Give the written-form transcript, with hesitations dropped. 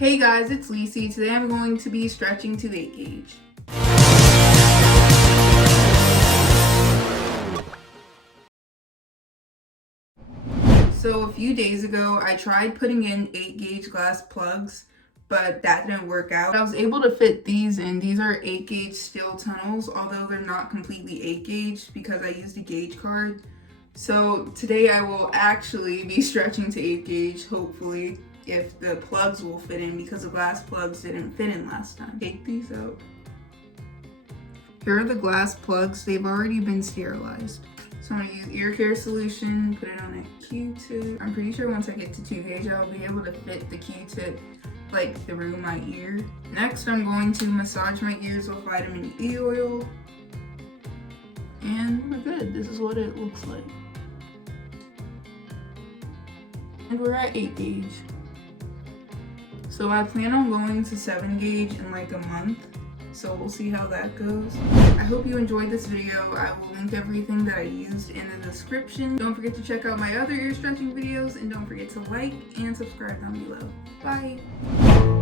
Hey guys, it's Lacey. Today I'm going to be stretching to the 8 gauge. So a few days ago, I tried putting in 8 gauge glass plugs, but that didn't work out. I was able to fit these in. These are 8 gauge steel tunnels, although they're not completely 8 gauge because I used a gauge card. So today I will actually be stretching to 8 gauge, hopefully, if the plugs will fit in because the glass plugs didn't fit in last time. Take these out. Here are the glass plugs. They've already been sterilized. So I'm gonna use ear care solution, put it on a Q-tip. I'm pretty sure once I get to 2 gauge, I'll be able to fit the Q-tip like through my ear. Next, I'm going to massage my ears with vitamin E oil. And we're good. This is what it looks like. And we're at 8 gauge. So I plan on going to 7 gauge in like a month. So we'll see how that goes. I hope you enjoyed this video. I will link everything that I used in the description. Don't forget to check out my other ear stretching videos and don't forget to like and subscribe down below. Bye.